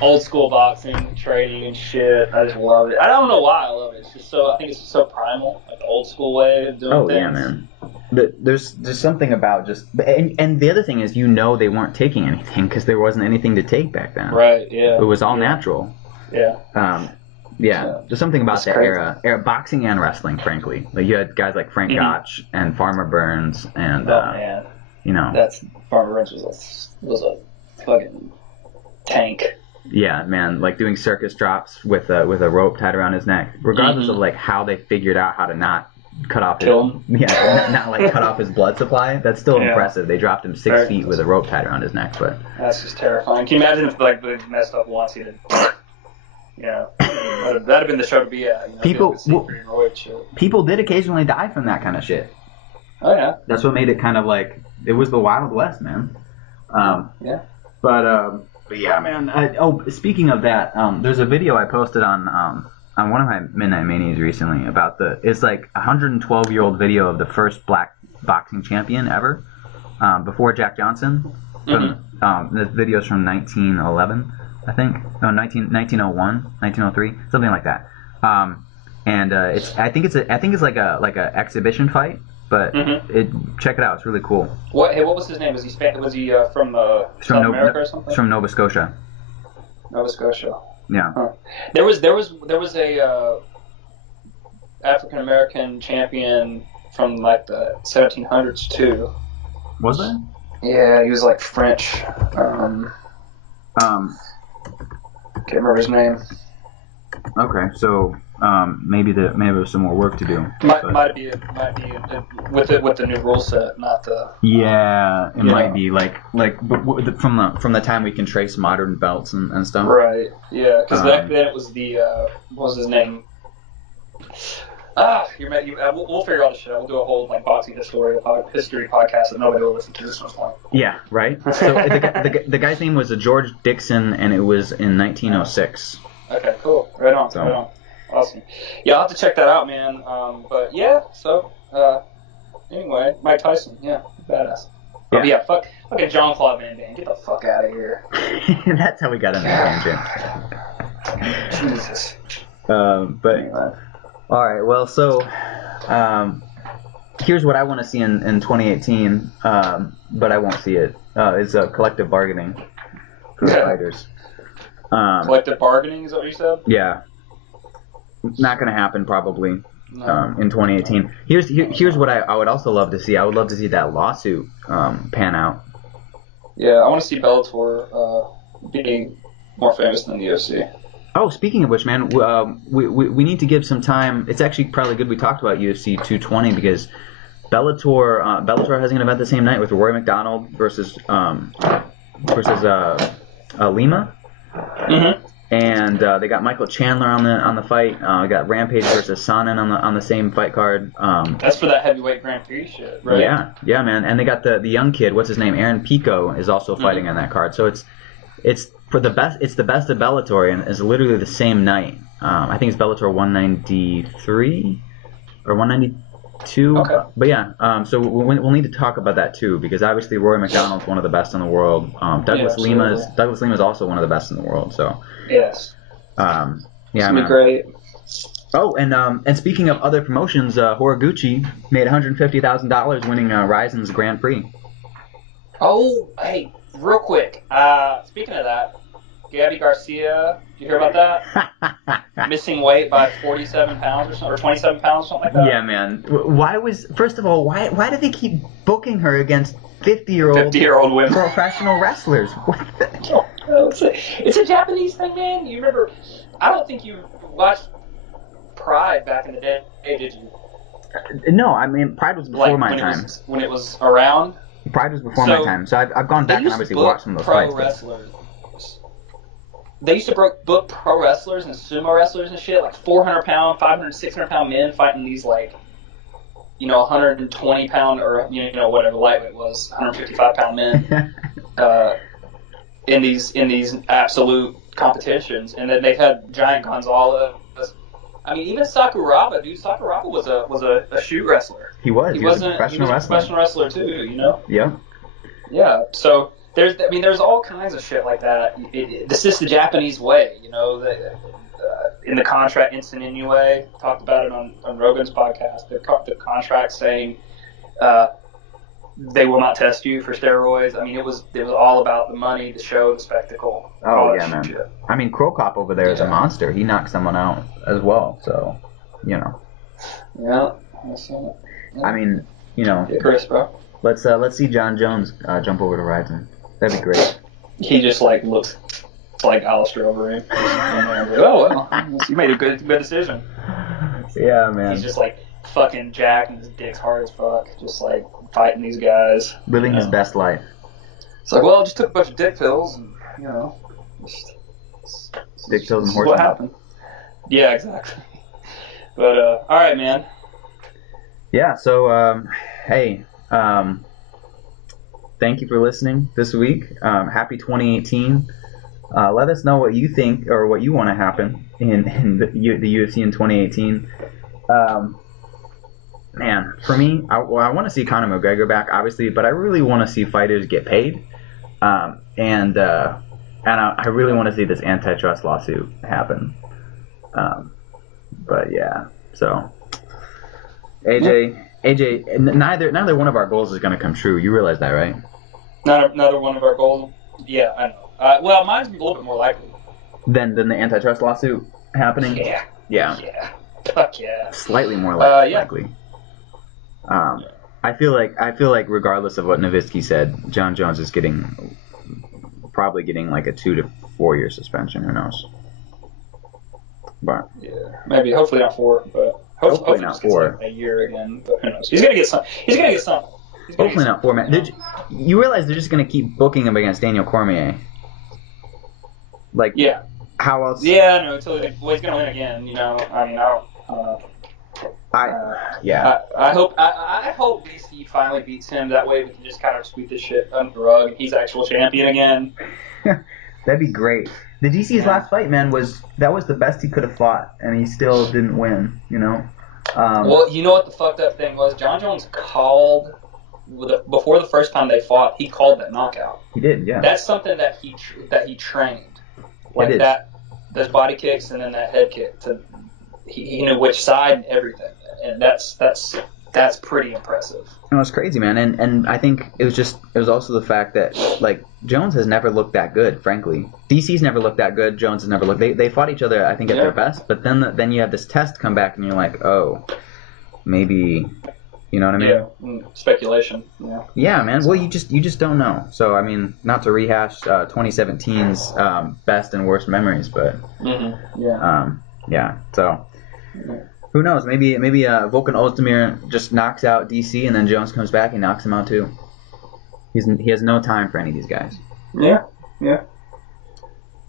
Old school boxing, training and shit. I just love it. I don't know why I love it. I think it's just so primal, like the old school way of doing things. Oh, yeah, man. But there's something about just... And the other thing is, they weren't taking anything because there wasn't anything to take back then. Right, yeah. It was all natural. Yeah. Yeah, there's something about that era, boxing and wrestling, frankly. Like, you had guys like Frank Gotch and Farmer Burns, and man, that's Farmer Burns was a fucking tank. Yeah, man, like doing circus drops with a rope tied around his neck, regardless of like how they figured out how to not cut off cut off his blood supply. That's still impressive. They dropped him 6 feet with a rope tied around his neck, but that's just terrifying. Can you imagine if like they messed up once, he did? Yeah, that'd have been the show to be at. People did occasionally die from that kind of shit. Oh yeah, that's what made it kind of like it was the Wild West, man. Yeah. But yeah, man. Speaking of that, there's a video I posted on one of my Midnight Manias recently about it's like a 112-year-old video of the first black boxing champion ever, before Jack Johnson. The video's from 1911. I think 1901, 1903, something like that. I think it's like a exhibition fight, but check it out. It's really cool. What was his name? Was he from South America or something? From Nova Scotia. Nova Scotia. Yeah. Huh. There was a African American champion from like the 1700s too. Was there? Yeah, he was like French. Can't remember his name. Okay, so maybe there's some more work to do. Might be with the new rule set, not the. Yeah, it might be like from the time we can trace modern belts and stuff. Right. Yeah, because back then it was the what was his name? We'll figure out the shit. We'll do a whole boxing history podcast that nobody will listen to this point. Yeah, right. So the guy's name was George Dixon, and it was in 1906. Okay, cool. Right on. Awesome. Yeah, I'll have to check that out, man. But yeah, so anyway, Mike Tyson, yeah, badass. Yeah. Oh, yeah, fucking Jean-Claude Van Damme, get the fuck out of here. That's how we got on that tangent. Jesus. But anyway. All right, well, so here's what I want to see in 2018, but I won't see it. Is collective bargaining for the fighters. Collective bargaining is what you said? Yeah. Not going to happen probably in 2018. Here's what I would also love to see. I would love to see that lawsuit pan out. Yeah, I want to see Bellator being more famous than the UFC. Oh, speaking of which, man, we need to give some time. It's actually probably good we talked about UFC 220 because Bellator has an event the same night with Rory McDonald versus Lima. Mm-hmm. And they got Michael Chandler on the fight. We got Rampage versus Sonnen on the same fight card. That's for that heavyweight Grand Prix shit, right? Yeah, man. And they got the young kid. What's his name? Aaron Pico is also fighting on that card. So it's for the best. It's the best of Bellator, and it's literally the same night. I think it's Bellator 193 or 192. Okay. But yeah, so we'll need to talk about that too, because obviously Rory McDonald's one of the best in the world. Douglas Lima is also one of the best in the world. So. Yes. Yeah. It's gonna be great. Oh, and speaking of other promotions, Horiguchi made $150,000 winning Ryzen's Grand Prix. Oh, hey, real quick. Speaking of that, Gabi Garcia, did you hear about that? Missing weight by 47 pounds or something, or 27 pounds, something like that. Yeah, man. First of all, why do they keep booking her against 50-year-old women professional wrestlers? What the? It's a Japanese thing, man. You remember? I don't think you watched Pride back in the day, did you? No, I mean Pride was before my time. When it was around. Pride was before my time, so I've gone back and obviously watched some of those fights. Wrestlers. They used to book pro wrestlers and sumo wrestlers and shit, like 400-pound, 500, 600-pound men fighting these 120-pound or whatever lightweight was, 155-pound men. In these absolute competitions, and then they've had Giant Gonzalez. I mean, even Sakuraba, dude. Sakuraba was a shoot wrestler. He was a professional wrestler too. Yeah. Yeah. So there's all kinds of shit like that. This is the Japanese way, in the contract, Instant Inoue talked about it on Rogan's podcast. The contract saying. They will not test you for steroids. I mean, it was all about the money, the show, the spectacle. Oh yeah, man. Shit. I mean, Crow Cop over there is a monster. He knocked someone out as well. So, Yeah. I mean, Get Chris, bro. Let's see Jon Jones jump over to Ryzen. That'd be great. He just looks like Alistair Overeem. Oh well, you made a good decision. Yeah, man. He's just fucking jacked and his dick's hard as fuck, just fighting these guys. Living his best life. It's well, I just took a bunch of dick pills and, dick pills and horse. What happened? Yeah, exactly. But, alright, man. Yeah, so, hey, thank you for listening this week. Happy 2018. Let us know what you think or what you want to happen in the UFC in 2018. Man, for me, I want to see Conor McGregor back, obviously, but I really want to see fighters get paid, and I really want to see this antitrust lawsuit happen. But yeah, so AJ, neither one of our goals is going to come true. You realize that, right? Neither one of our goals. Yeah, I know. Well, mine's a little bit more likely than the antitrust lawsuit happening. Yeah. Fuck yeah. Slightly more likely. Yeah. I feel like regardless of what Novistky said, Jon Jones is getting probably getting like a 2 to 4 year suspension. Who knows? But yeah, maybe. Hopefully not 4, but hopefully not 4. Like a year again. But who knows? He's gonna get some. Hopefully not 4, man. You realize they're just gonna keep booking him against Daniel Cormier? Like, yeah. How else? Yeah, no. Until he's gonna win again. You know. I mean, I don't know. I hope DC finally beats him. That way we can just kind of sweep this shit under the rug and he's actual champion again. That'd be great. The DC's last fight, man, was the best he could have fought, and he still didn't win. You know. Well, you know what the fucked up thing was? Jon Jones called before the first time they fought. He called that knockout. He did, yeah. That's something that he trained, like that. Those body kicks and then that head kick. He knew which side and everything. And that's pretty impressive. It was crazy, man. And I think it was also the fact that, like, Jones has never looked that good, frankly. DC's never looked that good. Jones has never looked. They fought each other, I think, at their best. But then you have this test come back, and you're like, oh, maybe, you know what I mean? Yeah, speculation. Yeah. Yeah, man. Well, you just don't know. So I mean, not to rehash 2017's best and worst memories, but yeah. So. Who knows? Maybe Volkan Ozdemir just knocks out DC, and then Jones comes back and knocks him out too. He has no time for any of these guys. Yeah. So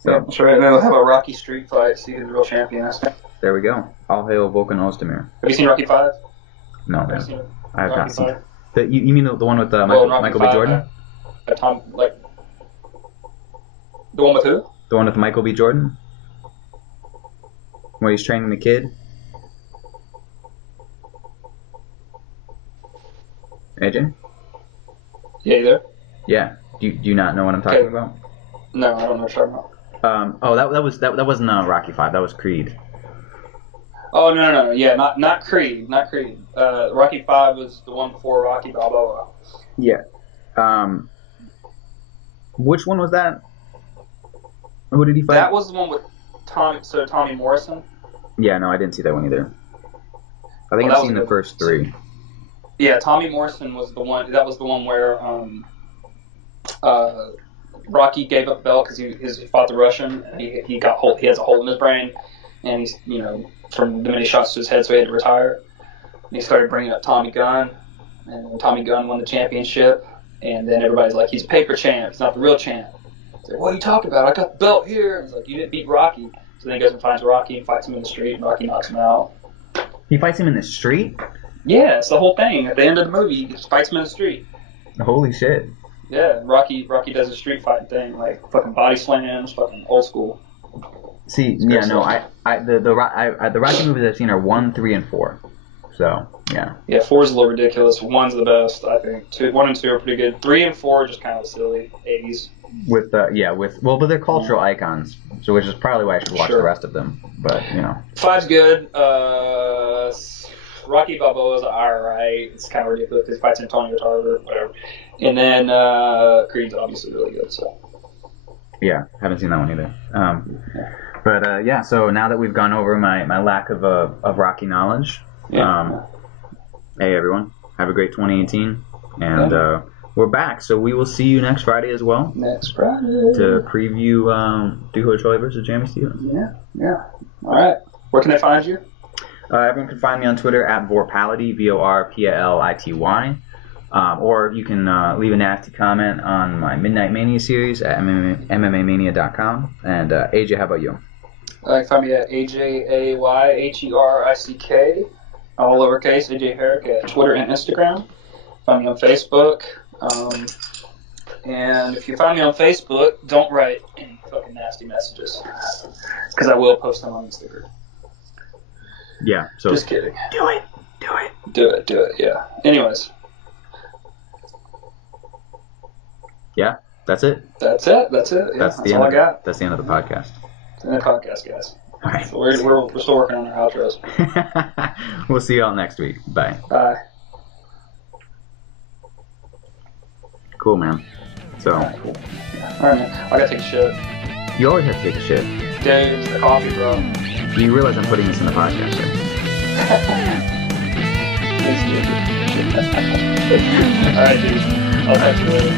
that's right. And they'll have a Rocky Street fight. See who's the real champion. There we go. All hail Volkan Ozdemir. Have you seen Rocky 5? No, I have not seen it. You mean the one with Michael B. Jordan? The one with who? The one with Michael B. Jordan, where he's training the kid. AJ? Yeah, you there? Yeah. Do you not know what I'm talking about? No, I don't know what you're talking about. That wasn't Rocky 5. That was Creed. Oh no! Yeah, not Creed. Rocky 5 was the one before Rocky Balboa. Yeah. Which one was that? Who did he fight? That was the one with Tommy Morrison. Yeah, no, I didn't see that one either. I think I've seen the first 3. Yeah, Tommy Morrison was the one. That was the one where Rocky gave up the belt because he fought the Russian. And he has a hole in his brain, and he's from the many shots to his head, so he had to retire. And he started bringing up Tommy Gunn, and Tommy Gunn won the championship. And then everybody's like, he's a paper champ. He's not the real champ. He's like, what are you talking about? I got the belt here. And he's like, you didn't beat Rocky. So then he goes and finds Rocky and fights him in the street, and Rocky knocks him out. He fights him in the street? Yeah, it's the whole thing. At the end of the movie, he just fights him in the street. Holy shit. Yeah, Rocky does a street fighting thing, like fucking body slams, fucking old school. See, yeah, no, the Rocky movies I've seen are 1, 3, and 4. So, yeah. Yeah, 4's a little ridiculous. 1's the best, I think. 1 and 2 are pretty good. 3 and 4 are just kind of silly. 80s. But they're cultural icons, so which is probably why I should watch the rest of them. But 5's good. Rocky Balboa is alright. It's kind of ridiculous because he fights Antonio Tarver, whatever. And then Creed's obviously really good. So. Yeah, haven't seen that one either. But so now that we've gone over my lack of Rocky knowledge, hey everyone, have a great 2018, and we're back. So we will see you next Friday as well. Next Friday to preview Duho Troy versus Jamie Stevens. Yeah. All right. Where can they find you? Everyone can find me on Twitter at Vorpality, VORPALITY. Or you can leave a nasty comment on my Midnight Mania series at MMAmania.com. And AJ, how about you? You can find me at AJAYHERICK, all lowercase, AJ Herrick at Twitter and Instagram. Find me on Facebook. And if you find me on Facebook, don't write any fucking nasty messages, because I will post them on Instagram. Yeah, so just kidding. Do it. Yeah. Anyways. Yeah, that's it. That's it. Yeah, that's all I got. That's the end of the podcast. It's the end of the podcast, guys. All right. So we're still working on our outros. We'll see you all next week. Bye. Bye. Cool, man. So. All right, cool. Yeah. All right, man. I gotta take a shit. You always have to take a shit. Dude, it's the coffee, bro. You realize I'm putting this in the podcast, right? All right, dude. I'll talk to you later.